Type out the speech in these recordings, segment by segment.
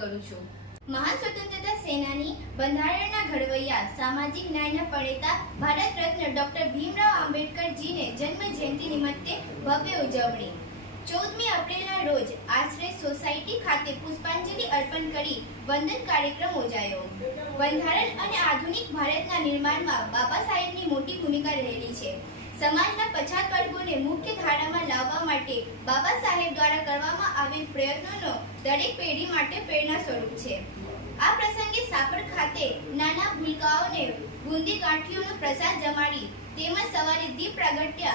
કરું છું। મહાન સ્વતંત્રતા સેનાની, બંધારણના ઘડવૈયા, સામાજિક ન્યાયના પ્રણેતા ભારત રત્ન ડોક્ટર ભીમરાવ આંબેડકરજીને જન્મ જયંતિ નિમિત્તે ભવ્ય ઉજવણી। 14મી એપ્રિલના રોજ આશ્રય સોસાયટી ખાતે પુષ્પાંજલિ અર્પણ કરી વંદન કાર્યક્રમ યોજાયો। બંધારણ અને આધુનિક ભારતના નિર્માણમાં બાબા સાહેબની મોટી ભૂમિકા રહેલી છે। સમાજના પછાત વર્ગોને મુખ્ય ધારામાં લાવવા માટે બાબા સાહેબ દ્વારા કરવામાં આવેલ પ્રયત્નોનો દરેક પેઢી માટે પ્રેરણા સ્વરૂપ છે। આ પ્રસંગે સાપર ખાતે નાના ભૂલકાઓને બુંદી ગાંઠિયોનો પ્રસાદ જમાડી તેમજ સવારે દીપ પ્રાગટ્ય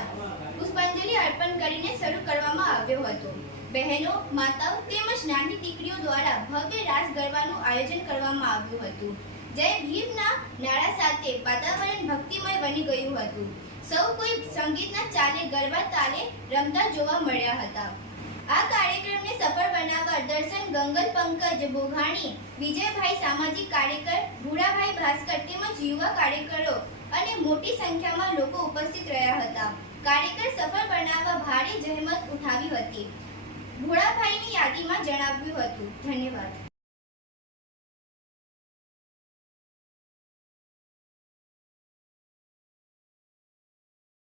પુષ્પાંજલિ અર્પણ કરીને શરૂ કરવામાં આવ્યો હતો। બહેનો, માતાઓ તેમજ નાની દીકરીઓ દ્વારા ભવ્ય રાસ ગરબાનું આયોજન કરવામાં આવ્યું હતું। જય ભીમના નારા સાથે વાતાવરણ ભક્તિમય બની ગયું હતું। સૌ કોઈ સંગીતના ચાલે ગરબા તાલે રમતા જોવા મળ્યા હતા। આ કાર્યક્રમને સફળ બનાવવા દર્શન ગંગલ, પંકજ બોઘાણી, વિજયભાઈ સામાજિક કાર્યકર, ભૂરાભાઈ ભાસ્કર તેમજ યુવા કાર્યકરો અને મોટી સંખ્યામાં લોકો ઉપસ્થિત રહ્યા હતા। કાર્યક્રમ સફળ બનાવવા ભારે જહેમત ઉઠાવી હતી, ભૂરાભાઈની યાદીમાં જણાવ્યું હતું। ધન્યવાદ।